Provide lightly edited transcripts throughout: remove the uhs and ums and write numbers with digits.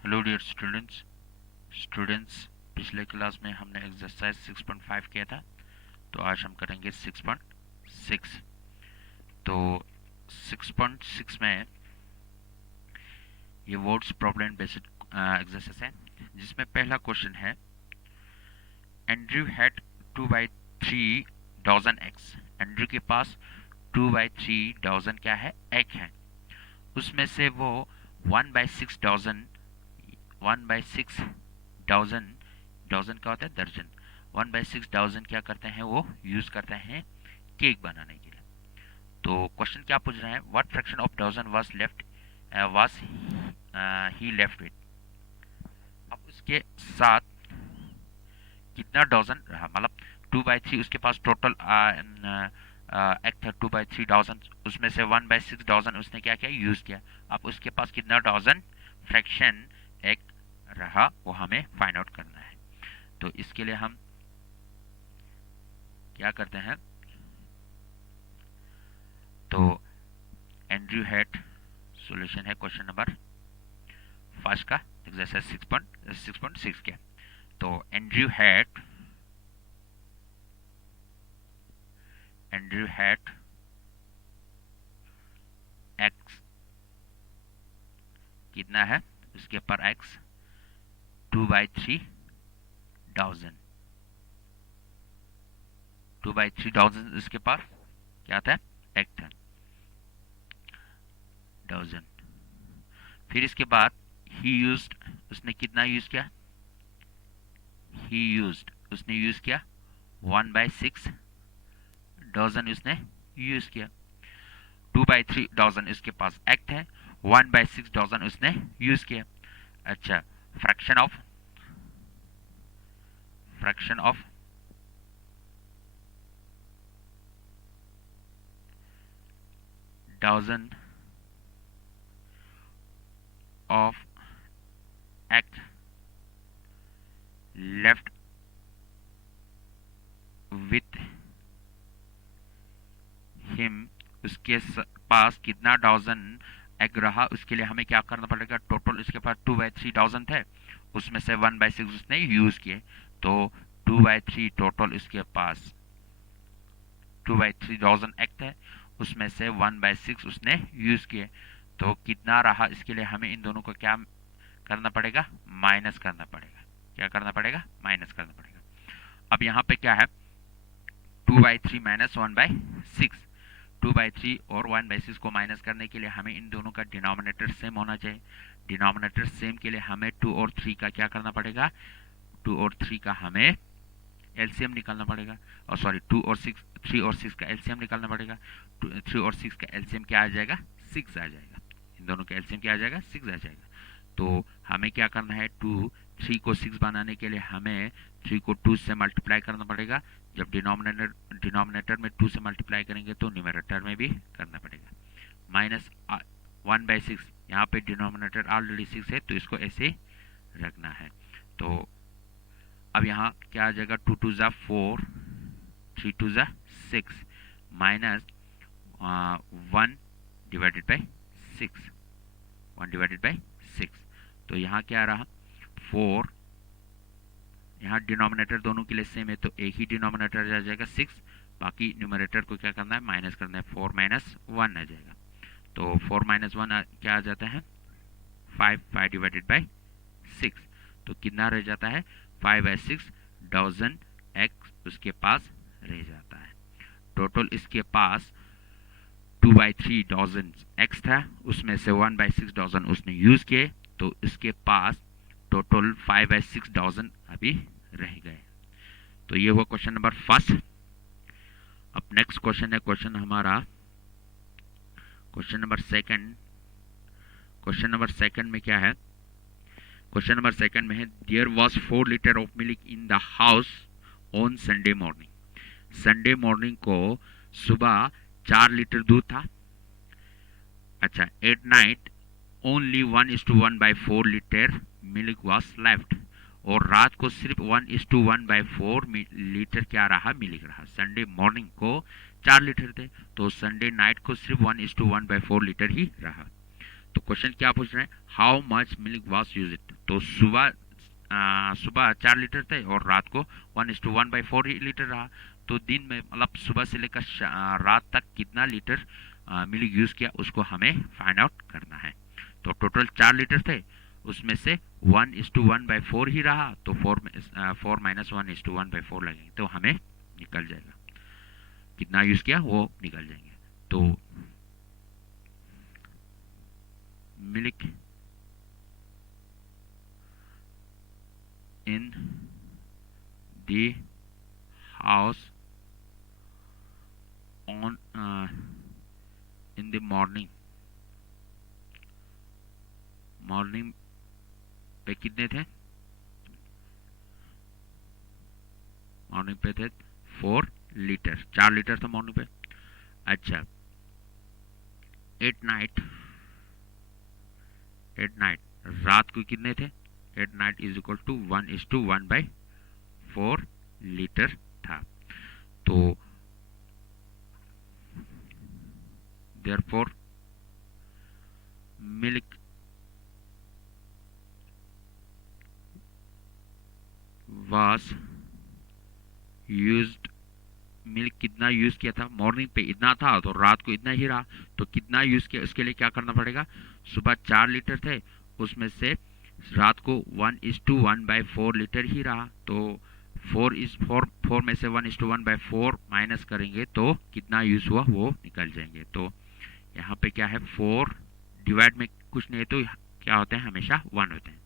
Hello dear students पिछले class में हमने एक्सरसाइज 6.5 किया था। तो आज हम करेंगे 6.6। तो 6.6 में ये वर्ड्स प्रॉब्लम बेस्ड एक्सरसाइज है, जिसमें पहला क्वेश्चन है Andrew had 2/3 dozen eggs. Andrew के पास 2/3 डजन क्या है, एग है। उसमें से वो 1/6 डजन 1/6 डजन डजन का होता है दर्जन। 1/6 डजन क्या करते हैं, वो यूज करते हैं केक बनाने के लिए। तो क्वेश्चन क्या पूछ रहे हैं, what fraction of dozen was he left with. अब उसके साथ कितना डजन रहा, मतलब 2/3 उसके पास टोटल एक था 2/3 डजन, उसमें से 1/6 डजन उसने क्या किया, यूज किया। अब उसके पास कितना डजन फ्रैक्शन एक रहा, वो हमें फाइंड आउट करना है। तो इसके लिए हम क्या करते हैं, तो एंड्रयू हैड सॉल्यूशन है क्वेश्चन नंबर फर्स्ट का एक्सरसाइज 6.6 के। तो एंड्रयू हैड एक्स कितना है, उसके पर एक्स 2/3 डजन 2/3 डजन उसके पास क्या था, एक था डजन। फिर इसके बाद ही यूज्ड, उसने कितना यूज किया, उसने यूज किया 1/6 डजन उसने यूज किया। 2/3 डजन इसके पास एक्ट है, 1/6 डजन उसने यूज किया। अच्छा, fraction of dozen of eggs left with him, उसके पास कितना डजन एग रहा, उसके लिए हमें क्या करना पड़ेगा, टोटल उसके पास 2/3 डजन थे, उसमें से 1/6 उसने यूज किए। तो 2/3 टोटल उसके पास 2/3 डजन एग थे, उसमें से 1/6 उसने यूज किए। तो कितना रहा, इसके लिए हमें इन दोनों को क्या करना पड़ेगा, माइनस करना पड़ेगा। क्या करना पड़ेगा, माइनस करना पड़ेगा। अब यहाँ पे क्या है, 2/3 माइनस 1/6। 2/3 और 1/6 को माइनस करने के लिए हमें इन दोनों का डिनोमिनेटर सेम होना चाहिए। डिनोमिनेटर सेम के लिए हमें 2 और 3 का क्या करना पड़ेगा, 2 और 3 का हमें एलसीएम निकालना पड़ेगा। और सॉरी 3 और 6 का एलसीएम निकालना पड़ेगा। 3 और 6 का एलसीएम क्या आ जाएगा, 6 आ जाएगा। इन दोनों का एलसीएम क्या आ जाएगा, 6 आ जाएगा। तो हमें क्या करना है, 3 को 6 बनाने के लिए हमें 3 को 2 से मल्टीप्लाई करना पड़ेगा। जब डिनोमिनेटर में 2 से मल्टीप्लाई करेंगे तो न्यूमरेटर में भी करना पड़ेगा। माइनस 1/6, यहाँ पे डिनोमिनेटर ऑलरेडी 6 है तो इसको ऐसे रखना है। तो अब यहाँ क्या आ जाएगा, 2 2 ज़ा 4, 3 2 ज़ा 6, minus 1 divided by 6, 1 divided by 6। तो यहाँ क्या आ रहा, 4, यहाँ डिनोमिनेटर दोनों के लिए सेम है तो एक ही डिनोमिनेटर आ जाएगा 6, बाकी न्यूमरेटर को क्या करना है, माइनस करना है। 4 माइनस 1 आ जाएगा। तो 4 माइनस 1 क्या आ जाता है, 5 डिवाइडेड बाई 6। तो कितना रह जाता है, 5/6 डजन एक्स उसके पास रह जाता है। टोटल इसके पास 2/3 डजन एक्स था, उसमें से 1/6 डजन उसने यूज किए, तो इसके पास टोटल 5/6 डजन अभी रह गए। तो ये हुआ क्वेश्चन नंबर फर्स्ट। अब नेक्स्ट क्वेश्चन है क्वेश्चन हमारा question number second. Question number second में क्या है, क्वेश्चन नंबर सेकंड में है, there was 4 litre of milk in the house on Sunday morning. Sunday morning को सुबह 4 लीटर दूध था। अच्छा, at night only 1:1/4 litre milk was left. और रात को सिर्फ 1:1/4 लीटर क्या रहा, मिल्क रहा। संडे मॉर्निंग को 4 लीटर थे, तो संडे नाइट को सिर्फ 1:1/4 लीटर ही रहा। तो क्वेश्चन क्या पूछ रहे हैं, how much milk was use it. तो सुबह 4 लीटर थे और रात को 1:1/4 लीटर रहा। तो दिन में मतलब सुबह से लेकर रात तक कितना लीटर मिल्क यूज किया उसको हमें फाइंड आउट करना है। तो टोटल 4 लीटर थे, उसमें से 1:1/4 ही रहा, तो 4 माइनस 1:1/4 लगेंगे तो हमें निकल जाएगा कितना यूज किया वो निकल जाएंगे। तो milk in the house on in the morning पे कितने थे, मॉर्निंग पे थे 4 लीटर, 4 लीटर था मॉर्निंग पे। अच्छा, एट नाइट रात को कितने थे, at night is equal to 1:1/4 litre था। तो therefore milk was used, milk कितना यूज किया था, मॉर्निंग पे इतना था तो रात को इतना ही रहा। तो कितना यूज किया उसके लिए क्या करना पड़ेगा, सुबह 4 लीटर थे उसमें से रात को 1:1/4 लीटर ही रहा। तो 4 में से 1:1/4 माइनस करेंगे तो कितना यूज हुआ वो निकल जाएंगे। तो यहाँ पे क्या है, 4 डिवाइड में कुछ नहीं है तो क्या होते हैं, हमेशा 1 होते हैं।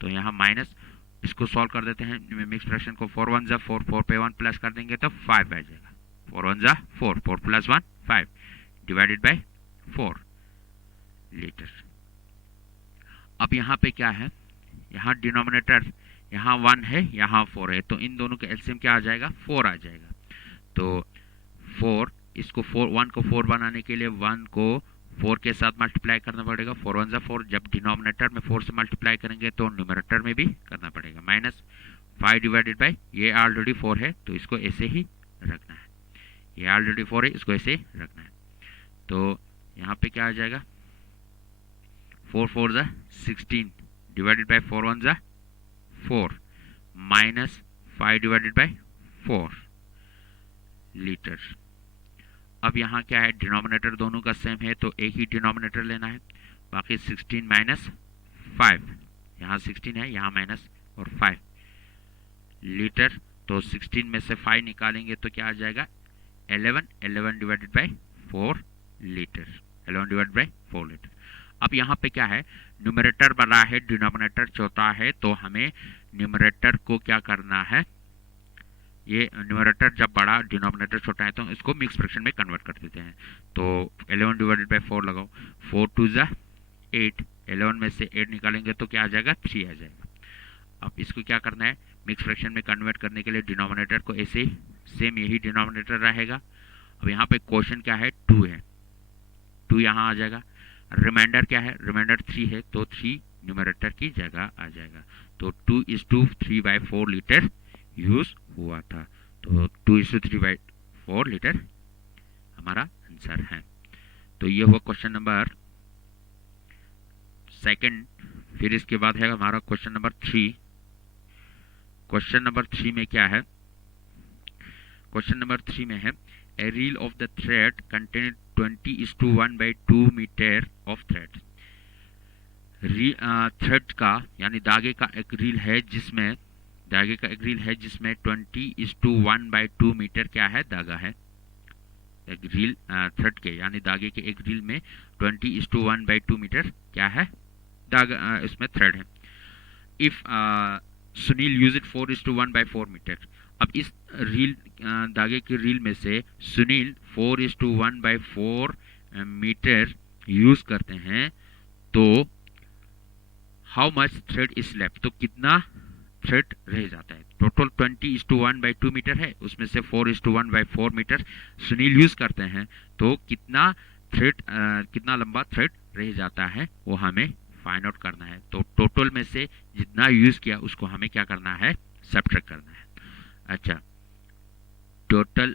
तो यहाँ माइनस, इसको सॉल्व कर देते हैं मिक्स फ्रैक्शन को, 4 1 4, 4 पे 1 प्लस कर देंगे तो 5 आ जाएगा। 4 1 4, 4 प्लस 1 5 डिवाइडेड बाई 4 लीटर। अब यहाँ पे क्या है, यहाँ डिनोमिनेटर यहाँ 1 है यहाँ 4 है, तो इन दोनों के एलसीएम क्या आ जाएगा, 4 आ जाएगा। तो 4, इसको 1 को 4 बनाने के लिए 1 को 4 के साथ मल्टीप्लाई करना पड़ेगा, 4 1 4। जब डिनोमिनेटर में 4 से मल्टीप्लाई करेंगे तो न्यूमरेटर में भी करना पड़ेगा, माइनस 5 डिवाइडेड बाई, ये ऑलरेडी 4 है तो इसको ऐसे ही रखना है, ये ऑलरेडी 4 है इसको ऐसे रखना है। तो यहाँ पे क्या आ जाएगा, 4 4 16 divided by 4 1 4 minus 5 divided by 4 litre. अब यहाँ क्या है, डिनोमिनेटर दोनों का सेम है तो एक ही डिनोमिनेटर लेना है, बाकी 16 माइनस 5, यहाँ 16 है यहाँ माइनस और 5 लीटर। तो 16 में से 5 निकालेंगे तो क्या आ जाएगा, 11 divided by 4 litre, 11 divided by 4 litre. अब यहाँ पे क्या है, न्यूमरेटर बड़ा है डिनोमिनेटर छोटा है, तो हमें न्यूमरेटर को क्या करना है, ये न्यूमरेटर जब बड़ा डिनोमिनेटर छोटा है तो इसको मिक्स फ्रैक्शन में कन्वर्ट कर देते हैं। तो 11 डिवाइडेड बाई 4 लगाओ, 4 2 8, 11 में से 8 निकालेंगे तो क्या आ जाएगा, 3 आ जाएगा। अब इसको क्या करना है, मिक्स फ्रैक्शन में कन्वर्ट करने के लिए डिनोमिनेटर को ऐसे ही सेम यही डिनोमिनेटर रहेगा। अब यहाँ पे क्वेश्चन क्या है, 2 है, 2 यहाँ आ जाएगा। रिमाइंडर क्या है, रिमाइंडर 3 है तो 3 न्यूमरेटर की जगह आ जाएगा। तो 2:3/4 लीटर यूज हुआ था। तो 2:3/4 लीटर हमारा आंसर है। तो ये हुआ क्वेश्चन नंबर सेकंड। फिर इसके बाद है हमारा क्वेश्चन नंबर 3। क्वेश्चन नंबर 3 में क्या है, क्वेश्चन नंबर 3 में है, a reel of the thread contained 20:1/2 metre of thread. Thread का यानी धागे का एक रील है जिसमें 20:1/2 मीटर क्या है, धागा है। एक रील थ्रेड के यानी धागे के एक रील में 20:1/2 मीटर क्या है, धागा, इसमें थ्रेड है। If Sunil use it 4:1/4 metre. अब इस रील धागे की रील में से सुनील 4:1/4 मीटर यूज करते हैं, तो how much thread is left, तो कितना थ्रेड रह जाता है। टोटल 20:1/2 मीटर है, उसमें से 4:1/4 मीटर सुनील यूज करते हैं, तो कितना थ्रेड कितना लंबा थ्रेड रह जाता है वो हमें फाइंड आउट करना है। तो टोटल में से जितना यूज किया उसको हमें क्या करना है, सब्ट्रैक्ट करना है। अच्छा, टोटल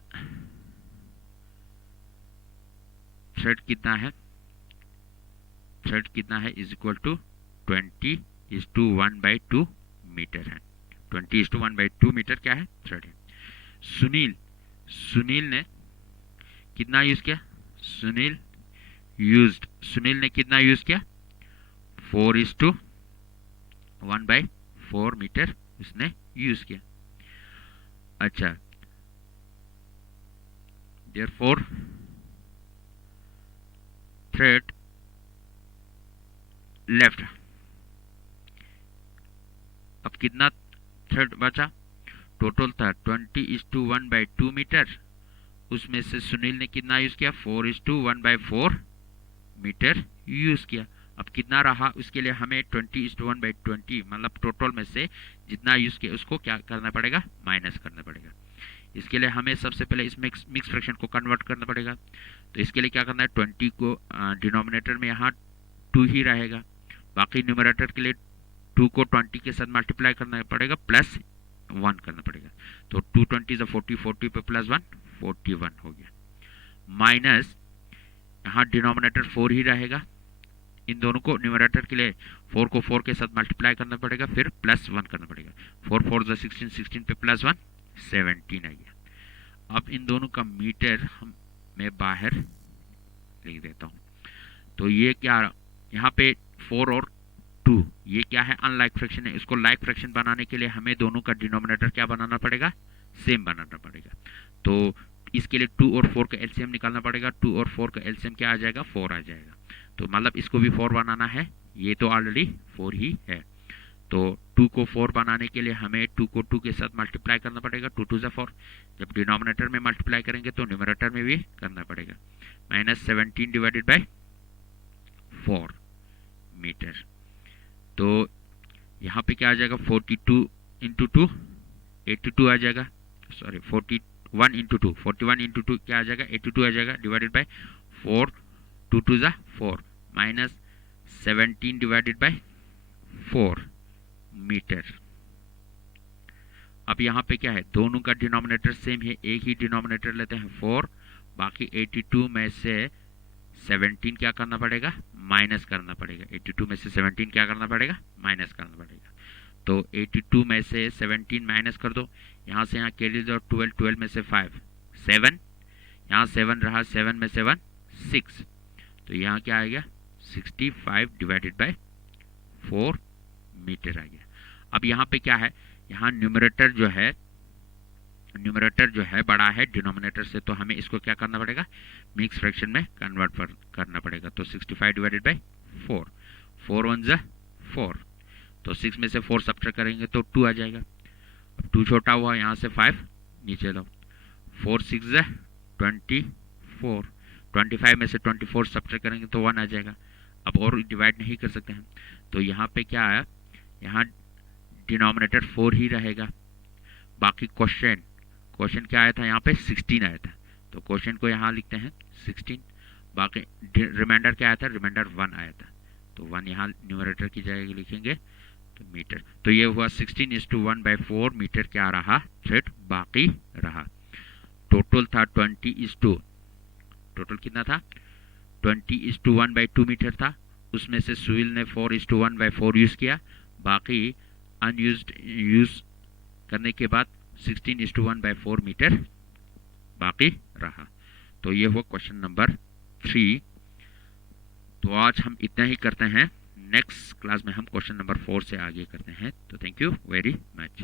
थ्रेड कितना है, थ्रेड कितना है इज इक्वल टू 20:1/2 मीटर है। 20:1/2 मीटर क्या है, थ्रेड है। सुनील ने कितना यूज किया, सुनील ने कितना यूज किया, 4:1/4 मीटर उसने यूज किया। अच्छा, देयरफॉर थ्रेड लेफ्ट, अब कितना थ्रेड बचा, टोटल था 20:1/2 मीटर, उसमें से सुनील ने कितना यूज किया, 4:1/4 मीटर यूज किया। अब कितना रहा, उसके लिए हमें 20:1/20 मतलब टोटल में से जितना यूज किया उसको क्या करना पड़ेगा, माइनस करना पड़ेगा। इसके लिए हमें सबसे पहले इस मिक्स फ्रैक्शन को कन्वर्ट करना पड़ेगा। तो इसके लिए क्या करना है, 20 को डिनोमिनेटर में यहाँ 2 ही रहेगा, बाकी न्यूमरेटर के लिए 2 को 20 के साथ मल्टीप्लाई करना पड़ेगा, प्लस 1 करना पड़ेगा। तो 2 20 40, 40 पे प्लस 1 41 हो गया, माइनस यहाँ डिनोमिनेटर 4 ही रहेगा, इन दोनों को न्यूमरेटर के लिए 4 को 4 के साथ मल्टीप्लाई करना पड़ेगा, फिर प्लस 1 करना पड़ेगा। 4 4 16, 16 पे प्लस 1 17 आ गया। अब इन दोनों का मीटर मैं बाहर लिख देता हूँ। तो ये क्या, यहाँ पे 4 और 2 ये क्या है, अनलाइक फ्रैक्शन है। इसको लाइक फ्रैक्शन बनाने के लिए हमें दोनों का डिनोमिनेटर क्या बनाना पड़ेगा, सेम बनाना पड़ेगा। तो इसके लिए 2 और 4 का एलसीएम निकालना पड़ेगा। 2 और 4 का एलसीएम क्या आ जाएगा, 4 आ जाएगा। तो मतलब इसको भी 4 बनाना है, ये तो ऑलरेडी 4 ही है। तो 2 को 4 बनाने के लिए हमें 2 को 2 के साथ मल्टीप्लाई करना पड़ेगा, 2 2 4। जब डिनोमिनेटर में मल्टीप्लाई करेंगे तो न्यूमरेटर में भी करना पड़ेगा, माइनस 17/4 मीटर। तो यहाँ पे क्या आ जाएगा, 42 इंटू 2 82 आ जाएगा, सॉरी 41 इंटू 2 41 इंटू 2 क्या आ जाएगा, 82 आ जाएगा, डिवाइडेड बाय 4 2 2 4 माइनस 17/4 मीटर। अब यहाँ पे क्या है, दोनों का डिनोमिनेटर सेम है, एक ही डिनोमिनेटर लेते हैं 4, बाकी 82 में से 17 क्या करना पड़ेगा, माइनस करना पड़ेगा। 82 में से 17 क्या करना पड़ेगा, माइनस करना पड़ेगा। तो 82 में से 17 माइनस कर दो, यहाँ से यहाँ कैरी दो 12, 12 में से 5 7, यहाँ 7 रहा, 7 में से 1 6, तो यहाँ क्या आ गया 65/4 मीटर आ गया। अब यहाँ पे क्या है, यहाँ न्यूमरेटर जो है बड़ा है डिनोमिनेटर से, तो हमें इसको क्या करना पड़ेगा, मिक्स फ्रैक्शन में कन्वर्ट करना पड़ेगा। तो 65/4 4 1 4, तो 6 में से 4 सब्ट्रैक्ट करेंगे तो 2 आ जाएगा। अब 2 छोटा हुआ, यहाँ से 5 नीचे लो, 4 6 24, 25 में से 24 सब्ट्रैक्ट करेंगे तो 1 आ जाएगा। अब और डिवाइड नहीं कर सकते हैं, तो यहाँ पे क्या आया, यहाँ डिनोमिनेटर 4 ही रहेगा, बाकी क्वेश्चन क्या आया था, यहाँ पे 16 आया था, तो क्वेश्चन को यहाँ लिखते हैं 16, बाकी रिमाइंडर क्या आया था, रिमाइंडर 1 आया था, तो 1 यहाँ न्यूमरेटर की जगह लिखेंगे, तो मीटर। तो ये हुआ 16:1/4 मीटर क्या रहा, थ्रेड बाकी रहा। टोटल था टोटल कितना था, 20:1/2 मीटर था, उसमें से सुनील ने 4:1/4 यूज किया, बाकी यूज करने के बाद 16:1/4 मीटर बाकी रहा। तो ये हुआ क्वेश्चन नंबर 3। तो आज हम इतना ही करते हैं, नेक्स्ट क्लास में हम क्वेश्चन नंबर 4 से आगे करते हैं। तो थैंक यू वेरी मच।